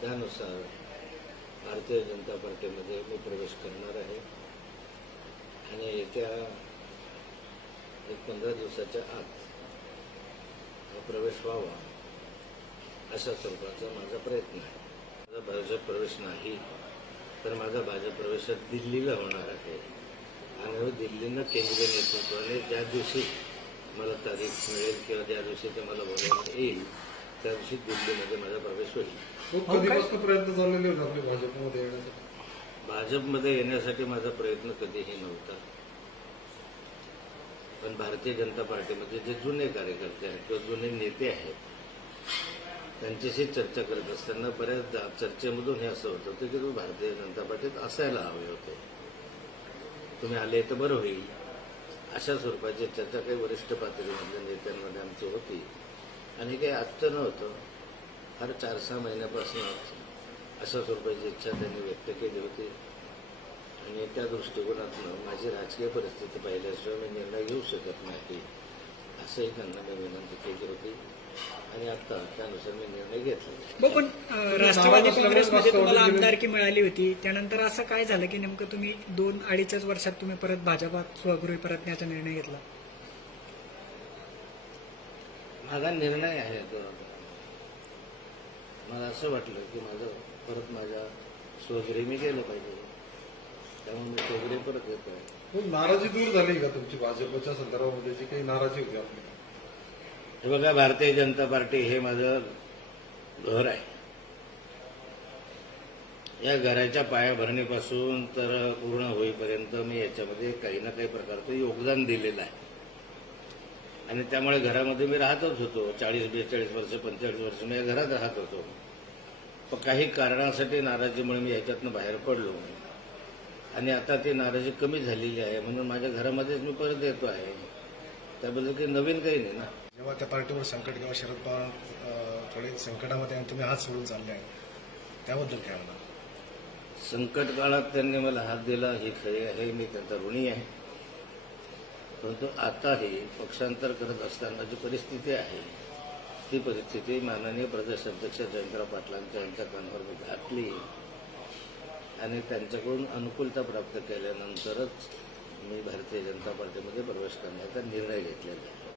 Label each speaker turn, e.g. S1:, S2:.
S1: त्यानुसार भारतीय जनता पार्टीमध्ये मी प्रवेश करणार आहे. आणि येत्या एक पंधरा दिवसाच्या आत हा प्रवेश व्हावा अशा स्वरूपाचा माझा प्रयत्न आहे. माझा भाजप प्रवेश नाही तर माझा भाजप प्रवेश दिल्लीला होणार आहे. आणि दिल्लीनं केंद्रीय नेतृत्वाने ज्या दिवशी मला तारीख मिळेल किंवा ज्या दिवशी ते मला बोलावण्यात येईल त्या दिवशी दिल्लीमध्ये माझा प्रवेश होईल.
S2: खूप कधीपासून प्रयत्न चाललेले होते आपले भाजपमध्ये येण्यासाठी?
S1: भाजपमध्ये येण्यासाठी माझा प्रयत्न कधीही नव्हता. पण भारतीय जनता पार्टीमध्ये जे जुने कार्यकर्ते आहेत किंवा जुने नेते आहेत त्यांच्याशी चर्चा करत असताना बऱ्याचदा चर्चेमधून हे असं होत होतं की तुम्ही भारतीय जनता पार्टीत असायला हवे होते. तुम्ही आले तर बरं होईल. अशा स्वरूपाची चर्चा काही वरिष्ठ पातळीमधल्या नेत्यांमध्ये आमची होती. आणि काही आत्ता नव्हतं. फार चार सहा महिन्यापासून अशा स्वरूपाची इच्छा त्यांनी व्यक्त केली होती. आणि त्या दृष्टिकोनातून माझी राजकीय परिस्थिती पाहिल्याशिवाय मी निर्णय घेऊ शकत नाही. असंही त्यांना मी विनंती केली होती. आणि आता त्यानुसार मी निर्णय घेतला.
S3: पण राष्ट्रवादी काँग्रेसमध्ये तुम्हाला आमदारकी मिळाली होती. त्यानंतर असं काय झालं की नेमकं तुम्ही दोन अडीचच वर्षात तुम्ही परत भाजपात स्वगृही परतण्याचा निर्णय घेतला?
S1: माझा निर्णय आहे तो. मला असं वाटलं की माझं परत माझ्या स्वगृही मी गेलं पाहिजे. त्यामुळे मी स्वगृही परत येतो आहे
S2: नाराजी दूर झाली का तुमची भाजपच्या संदर्भामध्ये? जी काही नाराजी होती आपली.
S1: हे बघा भारतीय जनता पार्टी हे माझं घर आहे. या घराच्या पायाभरणीपासून तर पूर्ण होईपर्यंत मी याच्यामध्ये काही ना काही प्रकारचं योगदान दिलेलं आहे. आणि त्यामुळे घरामध्ये मी राहतच होतो. चाळीस बेचाळीस वर्ष पंचेचाळीस वर्ष मी या घरात राहत होतो. पण काही कारणासाठी नाराजीमुळे मी याच्यातनं बाहेर पडलो. आणि आता ती नाराजी कमी झालेली आहे म्हणून माझ्या घरामध्येच मी परत येतो आहे. त्याबद्दल काही नवीन काही नाही ना.
S4: जेव्हा त्या पार्टीवर संकट किंवा शरद पवार थोडे संकटामध्ये आणि तुम्ही हात सोडून चालले आहे त्याबद्दल काय म्हणणार?
S1: संकट काळात त्यांनी मला हात दिला हे खरे आहे मी त्यांचा ऋणी आहे. परंतु आता हे पक्षांतर करत असताना जी परिस्थिती आहे ती परिस्थिती माननीय प्रदेश अध्यक्ष जयंतराव पाटलांच्या यांच्या कानावर घातली आणि त्यांच्याकडून अनुकूलता प्राप्त केल्यानंतरच मी भारतीय जनता पार्टीमध्ये प्रवेश करण्याचा निर्णय घेतलेला आहे.